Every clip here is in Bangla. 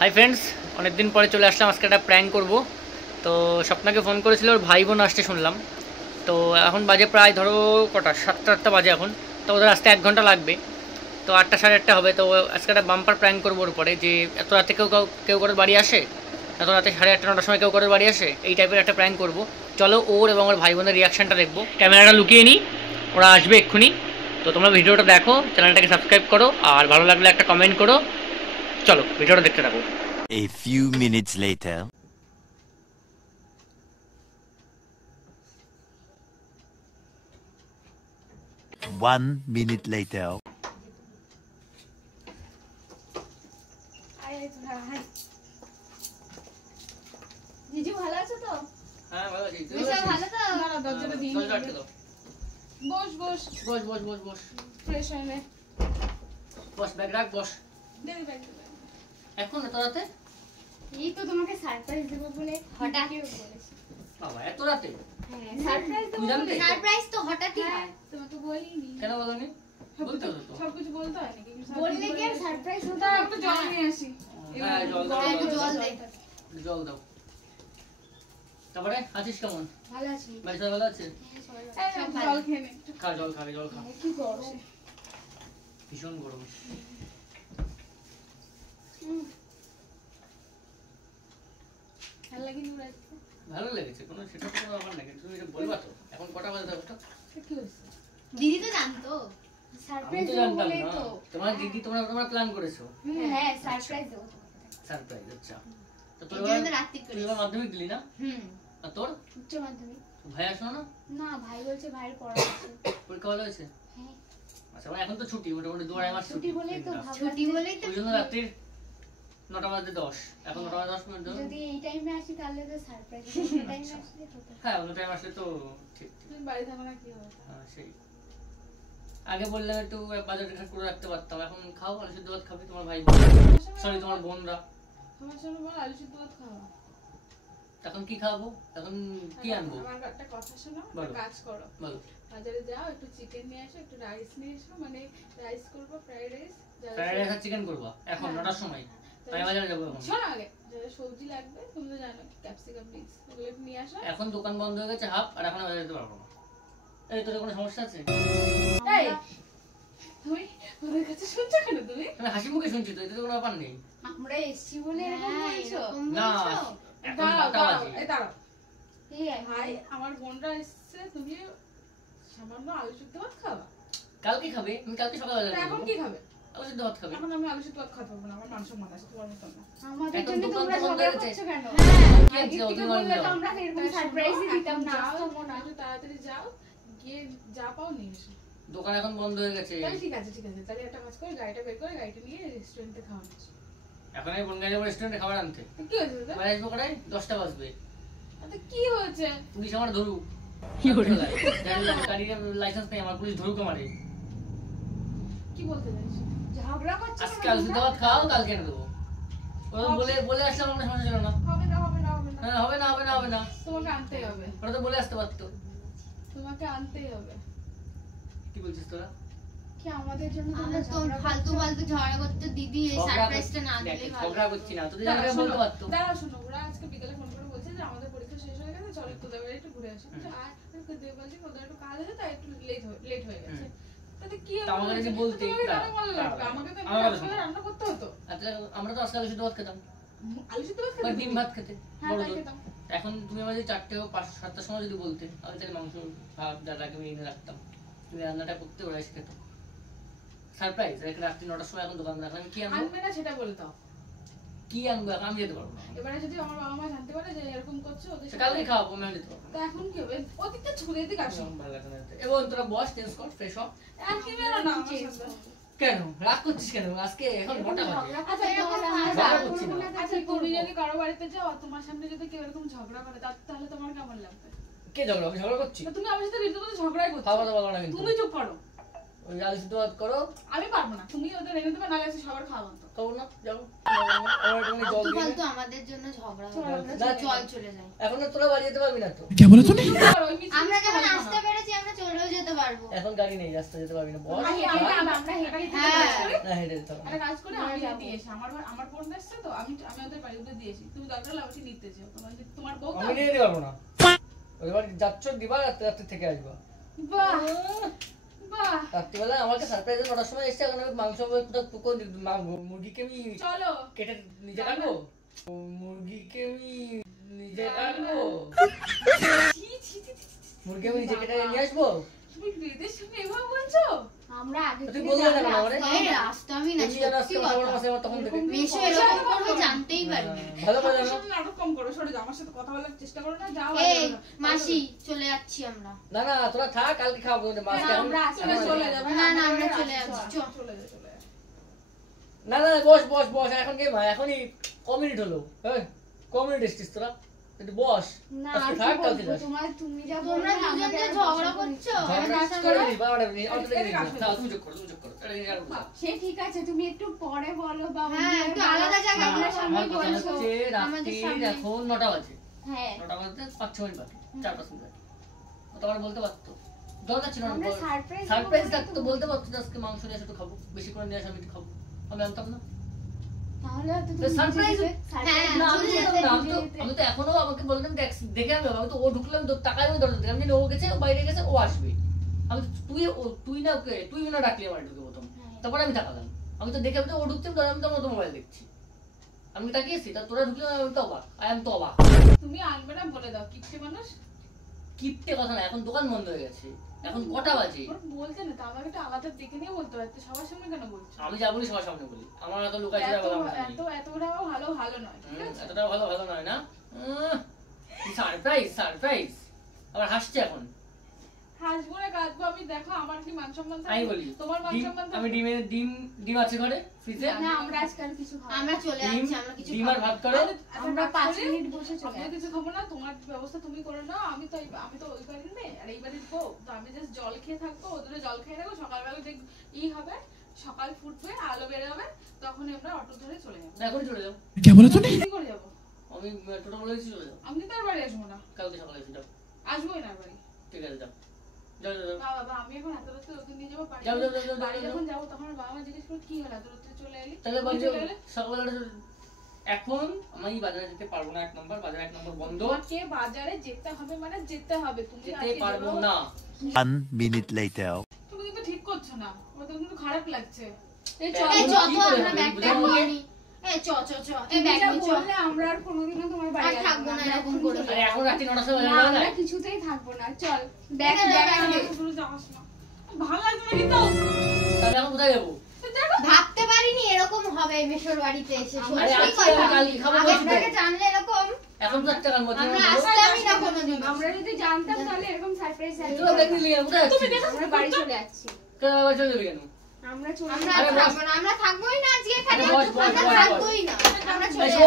হাই ফ্রেন্ডস, অনেকদিন পরে চলে আসলাম। আজকে একটা প্র্যাঙ্ক করব। তো স্বপ্নাকে ফোন করেছিল, ওর ভাই বোন আসতে শুনলাম। তো এখন বাজে প্রায় ধরো কটা 7টা বাজে এখন। তো ওদের আসতে 1 ঘন্টা লাগবে। তো 8টা সাড়ে 8টা হবে। তো আজকে একটা বাম্পার প্র্যাঙ্ক করবো ওর উপরে, যে এত রাতে কেউ করে বাড়ি আসে, এত রাতে 8:30 9টার সময় কেউ করে বাড়ি আসে, এই টাইপের একটা প্র্যাঙ্ক করবো। চলো ওর এবং ওর ভাই বোনের রিয়াকশানটা দেখবো। ক্যামেরাটা লুকিয়ে নিই, ওরা আসবে এক্ষুনি। তো তোমরা ভিডিওটা দেখো, চ্যানেলটাকে সাবস্ক্রাইব করো, আর ভালো লাগলে একটা কমেন্ট করো। চলো ভিডিওটা দেখতে থাকো। A few minutes later. One minute later. জিজু ভালো আছো তো? হ্যাঁ ভালো আছি। তুই ভালো তো? না না দরজাটা দিয়ে নি। বস বস বস বস বস বস ফ্রেশ হয়ে নে। বস, ব্যাগ রাখ, বস। দে ব্যাগ। এখন এত রাতে? এই তো তোমাকে সারপ্রাইজ দেব বলে হঠাৎ বলেছি। বাবা এত রাতে? হ্যাঁ সারপ্রাইজ দেব বলে। সারপ্রাইজ তো হঠাৎই হয়। তোমাকে বলিনি। কেন বলনি? বলতে হতো তো। সব কিছু বলতে হয় নাকি? বললে কি আর সারপ্রাইজ হতো? একটু জল নিয়ে আসি। হ্যাঁ জল দাও, একটু জল দে। জল দাও। তারপরে আছিস কেমন? ভালো আছি। বাড়ি সবাই ভালো আছে? হ্যাঁ সব জল খেয়ে নে। খা, জল খা, জল খা। কি গরম। ভীষণ গরম। ভালো লাগে না রাখতে? ভালো লেগেছে, কোনো সেটা কোনো ব্যাপার না, কিন্তু তুমি এটা বলবা তো। এখন কটা বাজে দেখো তো? কি হইছে? দিদি তো জানতো আমি সারপ্রাইজ তো দেব জানতাম বলেই না। তো। তোমার দিদি তোমরা প্ল্যান করেছো? হ্যাঁ সারপ্রাইজ দেব তোমাকে। সারপ্রাইজ, আচ্ছা। তো এই জন্য রাত্রি তুই করে। এবার মাধ্যমিক দিলি না? আর তোর উচ্চ মাধ্যমিক। ভাই আসলো না? না ভাই বলছে ভাইয়ের পড়া আছে। পরীক্ষা ভালো হয়েছে? হ্যাঁ আচ্ছা, এখন তো ছুটি, মোটামুটি 2-2.5 মাস ছুটি বলেই তো ভাবলাম ছুটি বলেই তো ওই জন্য রাত্রির 9টা বাজে 10, এখন 9টা বাজে 10 পর্যন্ত। যদি এই টাইমে আসি তাহলে তো সারপ্রাইজ এই টাইমে আসলে হতো। হ্যাঁ অন্য টাইম আসলে তো ঠিক। তুমি বাড়ি থাকো না কি হবে? হ্যাঁ সেই আগে বললে একটু বাজার ঘাট করে রাখতে পারতাম। এখন খাও, আলু সিদ্ধ ভাত খাবি তোমার ভাই, সরি তোমার বোনরা। তোমার সামনে বল আলু সিদ্ধ ভাত খাওয়া। এখন কি খাবো? এখন কি আনবো? আমার একটা কথা শোনো, বলো। কাজ করো। বলো। বাজারে যাও, একটু চিকেন নিয়ে এসো, একটু রাইস নিয়ে এসো, মানে রাইস করবো, ফ্রাইড রাইস। ফ্রাইড রাইস আর চিকেন করবা এখন 9টার সময়? তাই বাজারে যাবো এখন? শোনো আগে, যারা সবজি লাগবে তুমি তো জানো, ক্যাপসিকাম বিনস ওগুলো নিয়ে আসো। এখন দোকান বন্ধ হয়ে গেছে হাফ, আর এখন বাজারে যেতে পারবো না। এই তোর কোনো সমস্যা আছে? এই তুমি ওদের কাছে শুনছো কেন তুমি? আমি হাসি মুখে শুনছি তো, এতে তো কোনো ব্যাপার নেই। আমরা এসছি বলে এরকম বলছো? না এখন দাঁড়াও 9টা দাঁড়াও, বাজে। এই দাঁড়াও। ভাই আমার বোনরা এসছে, তুমি সামান্য আলু সিদ্ধ ভাত খাবা? কালকে খাবে, আমি কালকে সকালে বাজারে এখন যাবো। কি খাবে? আলু সিদ্ধ ভাত খাবে। এখন আমি আলু সিদ্ধ ভাত খাবো না, আমার মাংস মাথা আছে, তোমার মতো না। আমাদের এখন জন্য দোকান তোমরা তো বন্ধ ঝগড়া হয়ে গেছে। করছো কেন? কি আগে আছে, থেকে ওদের বললে তো যাও। আমরা এরকম সারপ্রাইজই দিতাম না, আসতামও না। একটু তাড়াতাড়ি যাও, গিয়ে যা পাও নিয়ে এসো। দোকান এখন বন্ধ হয়ে গেছে। তাহলে ঠিক আছে ঠিক আছে, তাহলে একটা কাজ করে গাড়িটা বের করে গাড়িটা নিয়ে রেস্টুরেন্টে খাওয়া নিচ্ছি। এখন আমি বনগাঁ যাবো রেস্টুরেন্টে খাবার আনতে। কি হয়েছে দাদা? বাড়ি আসবো কটায়? 10টা বাজবে। আচ্ছা কি হয়েছে? পুলিশ আমার ধরুক। গাড়ির লাইসেন্স নেই আমার, পুলিশ ধরুক আমারে। কি বলতে চাইছো? ঝগড়া করছো আজকে কেন আলু সিদ্ধ ভাত খাও, কালকে এনে দেবো। ওরা বলে আসলাম, আমরা সমস্যা ছিল না। হবে না হবে না হবে না, হ্যাঁ হবে না, হবে না, হবে না। তোমাকে আনতেই হবে, ওরা তো বলে আসতে পারতো। তোমাকে আনতেই হবে। কি বলছিস তোরা? কি আমাদের জন্য আমরা তো ফালতু ফালতু ঝগড়া করতে, দিদি এই সারপ্রাইজটা না দিলেই ভালো। ঝগড়া করছি না, তোদের আমাকে বলতে পারতো। দাঁড়াও শোনো, ওরা আজকে বিকেলে ফোন করে বলছে যে আমাদের পরীক্ষা শেষ হয়ে গেছে, চলো তোদের বাড়ি একটু ঘুরে আসি। আর দেব বলছি ওদের একটু কাজ আছে, তাই একটু লেট হয়ে গেছে। তাতে কি তা আমাকে যদি বলতে, তোমাকে কেন ভালো লাগবে? আমাকে তো আমার কথা আজকে শোনো। রান্না করতে হতো। আচ্ছা আমরা তো আজকে আলু সিদ্ধ ভাত খেতাম, আলু সিদ্ধ ভাত বা খেতে ডিম ভাত খেতে হ্যাঁ বড় তাই দূর। খেতাম। এখন তুমি আমার যদি 4টে বা 5-7টার সময় যদি বলতে, আমি তাহলে মাংস ভাত দাদাকে আমি এনে রাখতাম, তুমি রান্নাটা করতে, ওরা এসে খেত। সারপ্রাইজ এখন রাত্রি 9টার সময় এখন দোকান রাখলাম, আমি কি আনবো? আনবে না সেটা বলে দাও। কি আনবো এখন? আমি যেতে পারবো না। এবারে যদি আমার বাবা মা জানতে পারে যে এরকম করছে ওদের সে সাথে, কালকে খাওয়াবো, আমি যেতে পারবো না। তা এখন কি হবে? ওদিকটা ছুড়ে দিক আসো। ভালো লাগছে না যেতে। এবং তোরা বস, চেঞ্জ কর, ফ্রেশ হ। আর কি বেরো না আমার সাথে। কেন রাগ করছিস কেন? আজকে এখন 9টা বাজে। আচ্ছা এরকম ঝগড়া করছি না। আচ্ছা তুমি যদি কারো বাড়িতে যাও আর তোমার সামনে যদি কেউ এরকম ঝগড়া করে তাহলে তোমার কেমন লাগবে? কে ঝগড়া? আমি ঝগড়া করছি? তো তুমি আমার সাথে রীতিমতো ঝগড়াই করছো। খাওয়া দাওয়া বলো না কিন্তু। তুমি চুপ করো। ওই আলু সিদ্ধ ভাত করো। আমি পারবো না, তুমি ওদের এনে দেবে, নালে এসে সবার খাওয়া তো। খাবো না, যাও। আমার একটুখানি জল ফালতু দিয়ে ফালতু দে। আমাদের জন্য ঝগড়া চল, হবে। আমরা না, চল চলে যাই। এখন আর তোরা বাড়ি যেতে পারবি না তো। আমরা যখন আসতে পেরেছি আমরা চলেও যেতে পারবো। এখন গাড়ি নেই, রাস্তা যেতে পারবি না। বস আমরা হেঁটে হ্যাঁ। না, হেঁটে যেতে হবে। একটা কাজ করে আমি দিয়ে এসে আমার বোন এসছে তো, আমি দিয়েছি, তুমি দরকার হলে আমাকে নিতে চাও, তোমার বউ তো। আমি নিয়ে দিতে পারবো না, ওইবার যাচ্ছ দিবা, রাত্রে থেকে আসবা। বাহ বাহ, রাত্রিবেলা আমাকে সারপ্রাইজ 9টার সময় এসছে, এখন আমি মাংস মুরগিকে আমি চলো কেটে নিজে কাটবো, মুরগিকে আমি নিজে কাটবো, ছি, ছি, ছি, ছি, ছি। মুরগি আমি নিজে কেটে নিয়ে আসবো। তুমি দিদির সামনে এভাবে বলছো? আমরা আগে তুই থেকে বললি না জানতাম। কেন আমারে? এই রাস্তা আমি না তুমি জানো আজকে সত্যি কথা বলার কথা। মাসে আমার তখন থেকে মেশো এরকম করবে জানতেই পারবে। ভালো করে আমার জানো। সাথে নাটক কম করো, সরে যাও, আমার সাথে কথা বলার চেষ্টা করো না, যাও। এই মাসি চলে যাচ্ছি আমরা। না না তোরা থাক, কালকে খাবো তোদের মাছ। না, আমরা আজকে চলে যাবে। না, না, আমরা চলে যাচ্ছি, চল। চলে যাও, চলে যাও। না না বস বস বস, এখন কি এখনই কমিউনিট হলো, হ্যাঁ কমিউনিট এসছিস তোরা, একটু বস। না, আজকে আর কি থাক, কালকে বলবো, যাস। তুমি যা তোমরা বললে দুজন আমাদের যে আর ঝগড়া বলবো না। করছো ঝগড়া আমার করে সাথে- দিস, বাবাটা অটো থেকে দিস না, তুমি চুপ করো, তুমি চুপ করো, এটা নিয়ে আর বলবো না। সে ঠিক আছে, তুমি একটু পরে বলো বা হ্যাঁ, একটু আলাদা জায়গায় আমরা না, সামনে আমার কথা বলছো। হচ্ছে আমাদের রাত্রি সামনে। এখন 9টা বাজে, হ্যাঁ, 9টা বাজতে 5-6 মিনিট বাকি, 4-5 মিনিট বাকি। ও তো আবার বলতে পারতো, দরকার ছিল না। আমরা সারপ্রাইজ সারপ্রাইজ থাকতো, বলতে পারতো যে আজকে মাংস নিয়ে এসে একটু খাবো, বেশি করে নিয়ে আসে আমি একটু খাবো, আমি আনতাম না। তাহলে তো তো surprise- হ্যাঁ, না, আমি চলে যেতাম যেতে, না, আমি তো এখনো আমাকে বলতাম দেখে আমি তো ও ঢুকলে আমি তো তাকাই, আমি দরজা দিলাম, আমি জানি ও গেছে, ও বাইরে গেছে, ও আসবে। আমি তো তুই না ওকে, তুই না ডাকলি আমার ঢুকে প্রথম, তারপরে আমি তাকালাম, আমি তো দেখে আমি তো ও ঢুকছে, আমি তো মোবাইল দেখছি, আমি তাকিয়েছি, তা তোরা ঢুকলে আমি তো অবাক, আমি তো অবাক। তুমি আনবে না বলে দাও, কিপটে মানুষ। কিপটে কথা না, এখন দোকান বন্ধ হয়ে গেছে, এখন কটা বাজে? ওর বলতে না তো, আমাকে একটা আলাদা দেখে নিয়ে বলতে পারতো, সবার সামনে কেন বলছো? আমি যা বলি সবার সামনে বলি, আমার এত লুকাই ছিল বলা আমার নেই। এতটাও ভালো নয়, ঠিক আছে? এতটা ভালো নয় না। সারপ্রাইজ আবার হাসছে এখন। হাসবো না কাঁদবো আমি, দেখো আমার কি মান সম্মান আমি থাকে? বলি তোমার মান ডিম, সম্মান থাকে? আমি ডিম আছে ঘরে ফ্রিজে, না, আমরা আজকে আর কিছু খাবো না। আমরা চলে ডিম যাচ্ছি, আমরা কিছু ডিম আর খাবো না। ভাত করে। আমরা 5 মিনিট বসে চলে আমিও কিছু খাবো না, তোমার ব্যবস্থা তুমি করে নাও, আমি তো ওই বাড়ির মেয়ে আর এই বাড়ির বউ, তো আমি জাস্ট জল খেয়ে থাকবো, ওদের জল খেয়ে রাখবো, সকালবেলা দেখ হবে, সকাল ফুটবে, আলো বেরোবে, তখন আমরা অটো ধরে চলে যাবো। এখন চলে যাও, কি করে যাবো? আমি টোটো বলে দিচ্ছি চলে যাও, আমি তো আর বাড়ি আসবো না, কালকে সকালে এসে যাও। আসবোই না বাড়ি। ঠিক আছে যাও যাও যাও যাও। না বাবা, আমি এখন এত রাত্রে ওকে নিয়ে যাবো বাড়ি। যাও, যাও, যাও, যাও, বাড়ি যাও। যখন যাবো তখন আমার বাবা মা জিজ্ঞেস করবে কি হলো এত রাত্রে চলে এলি? তাহলে বাড়ি চলে এলে? সকালবেলা এখন আমি বাজারে যেতে পারবো না, 1 নম্বর বাজারে 1 নম্বর বন্ধ, তোমাকে বাজারে যেতে হবে মানে যেতে হবে, তুমি যেতে আজকে পারবো যাবো। না। 1 minute later. তুমি কিন্তু ঠিক করছো না, আমার তো কিন্তু খারাপ লাগছে। এই চল, চ কি তো করে আমরা হবে? ব্যাগ বুঝাবো ট্যাগ আমাকে? নিয়ে নি। এই চ এই তুমি ব্যাগ যা নিয়ে চ। বললে আমরা আর কোনোদিনও তোমার বাড়ি আর আসবো থাকবো না আমরা এরকম এখন করে। চলে আরে এখন রাত্রি 9টার সময় না, যাওয়া আমরা যায়? কিছুতেই থাকবো না, চল ব্যাগ না, না, ব্যাগ না, আনবে। না। শুরু যাস না, ভালো লাগছে না কিন্তু। তাহলে এখন কোথায় যাবো? ভাবতে পারিনি এরকম হবে মেশোর বাড়িতে এসে। আরে সত্যি আজকে কথা। আমি কালকে খাবো আগে বলছি তো। থেকে জানলে এরকম এখন তো একটা কাল মধ্যে আমরা আসতামই না কোনোদিন। আমরা যদি জানতাম তাহলে এরকম সারপ্রাইজ তোরা দেখলি কোথায় যাচ্ছিস? আমরা বাড়ি চলে যাচ্ছি, কেন আবার চলে যাবি কেন? আমরা চলে আমরা আরে বস। থাকবো না, আমরা থাকবোই না আজকে এখানে। আরে বস, বস, আমরা বস, থাকবোই না, আমরা চলে এই যাচ্ছি।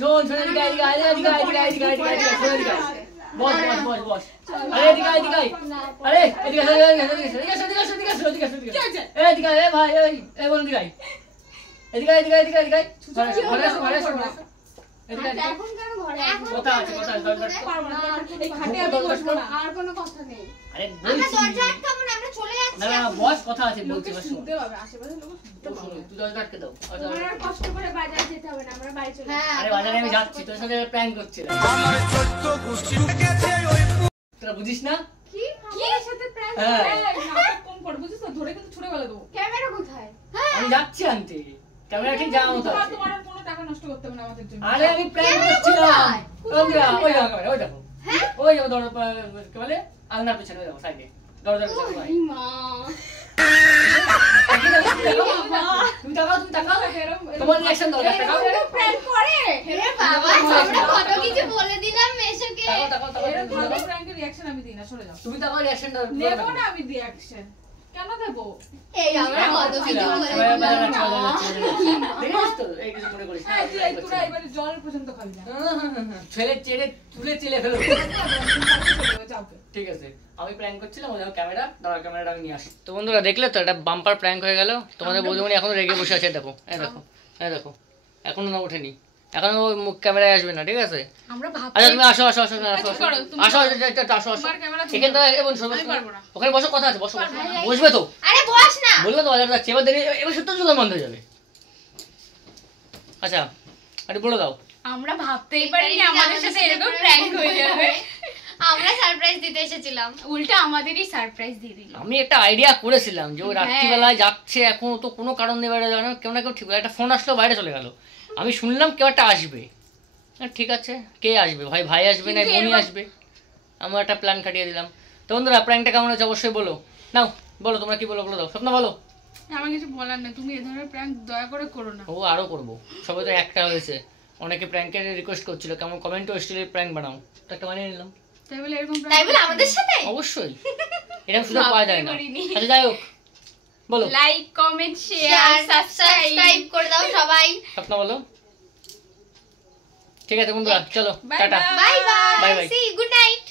শোন এদিকে এদিকে এদিকে এদিকে এদিকে এদিকে এদিকে শোন এদিকে বস আরে এদিকে এদিকে আরে এদিকে এদিকে এ ভাই এই বল এদিকে এদিকে এদিকে ঘরে আসো এদিকে আর এখন কেন ঘরে এখন কথা আছে, কথা আছে, দরকার। পারবো না, এই খাটে ঘুমো আমি দরকার বসবো না। আর কোনো কথা নেই। আরে আমরা বলছি দরজা আটকাবো না, আমরা চলে যাচ্ছি না না এখন। বস কথা আছে বলছি লোকে বস শুনতে পাবে, আশেপাশে লোক শুনতে পাবে। তুই দরজা আটকে দাও তোমার আর কষ্ট করে বাজার যেতে হবে না, আমরা বাড়ি চলে যাচ্ছি। হ্যাঁ, আরে বাজারে আমি যাচ্ছি তোর সাথে প্ল্যান করছি তোরা বুঝিস না কি আমাদের সাথে প্র্যাঙ্ক হ্যাঁ। এই, নাটক কম কর, বুঝিস তো? ধরে কিন্তু ছুড়ে ফেলে দেবো। ক্যামেরা কোথায়? আমি যাচ্ছি আনতে ক্যামেরা ঠিক যাওয়া মতো আছে তোমার আর কোনো টাকা নষ্ট করতে হবে না আমাদের জন্য। আরে আমি প্ল্যান ক্যামেরা করছিলাম কোথায়? ওই দেখো ওই দেখো ওই দেখো দরজা কি বলে আলনার পিছনে ওই দেখো সাইডে দরজার পিছনে ভাই এই মা, তুমি তাকাও এরম- তোমার রিঅ্যাকশন দাও তাকাও এরকম প্র্যাঙ্ক করে? এ বাবা, আমরা কত কিছু বলে দিলাম মেশোকে। তাকাও এরম ভাবে prank-এর reaction আমি দিই না, সরে যাও। তুমি তাকাও রিঅ্যাকশন দাও নেবো না আমি reaction। কেন দেবো? এই আমরা কত কিছু বলে দিলাম। দেখিস তো এই কিছু মনে করিস না এই, তোরা এবারে জল পর্যন্ত খাবি না। ছেলে চেড়ে তুলে ফেলো যাও কে। ঠিক আছে আমি প্র্যাঙ্ক করছিলাম ওই দেখো ক্যামেরা দাঁড়া ক্যামেরাটা আমি নিয়ে আসি তো বন্ধুরা দেখলে তো এটা বাম্পার প্র্যাঙ্ক হয়ে গেল তোমাদের বৌদিমণি এখনো রেগে বসে আছে দেখো এই দেখো এখনো না ওঠেনি এখনো ওই মুখ ক্যামেরায় আসবে না ঠিক আছে আমরা আচ্ছা তুমি আসো আসো আসো আসো আচ্ছা, করো, তুমি আসো করো। আসো আসো তোমার ক্যামেরা তুমি এখানে করো। এবং আমি পারবো না। ওখানে বসো কথা আছে বসো পারবো না। বসবে তো আরে বস না। বললো তো বাজার যাচ্ছে এবার দেরি এবার সত্য যুগে বন্ধ হয়ে যাবে আচ্ছা আরে বলে দাও আমরা ভাবতেই পারিনি আমাদের সাথে এরকম প্র্যাঙ্ক হয়ে যাবে। আমরা সারপ্রাইজ দিতে এসেছিলাম, উল্টা আমাদেরই সারপ্রাইজ দিয়ে দিল। আমি একটা আইডিয়া করেছিলাম যে ও রাত্রিবেলায় যাচ্ছে, এখন তো কোনো কারণ নেই বাইরে যাওয়ার, কেউ না কেউ ঠিক একটা ফোন আসলো বাইরে চলে গেল, আমি শুনলাম কেউ একটা আসবে। ঠিক আছে, কে আসবে, ভাই আসবে না বোনই আসবে, আমরা একটা প্ল্যান খাটিয়ে দিলাম। তো বন্ধুরা প্র্যাঙ্কটা কেমন হচ্ছে অবশ্যই বলো, নাও বলো তোমরা কি বলো দাও, স্বপ্ন বলো। আমার কিছু বলার নেই, তুমি এ ধরনের প্র্যাঙ্ক দয়া করে করো না। ও আরো করবো, সবাই তো একটা হয়েছে, অনেকে প্র্যাঙ্কের রিকোয়েস্ট করছিল, কেমন কমেন্টও এসেছিল প্র্যাঙ্ক বানাও, তো একটা বানিয়ে নিলাম। তাই বলে এরকম তাই বলে আমাদের সাথে অবশ্যই, এরকম সুযোগ পাওয়া যায় না। ভাবতেই পারিনি। আচ্ছা যাই হোক বলো, like comment share share subscribe subscribe করে দাও সবাই। স্বপ্ন বলো। ঠিক আছে বন্ধুরা চলো Bye টাটা। bye. Bye Bye bye, bye. See good night.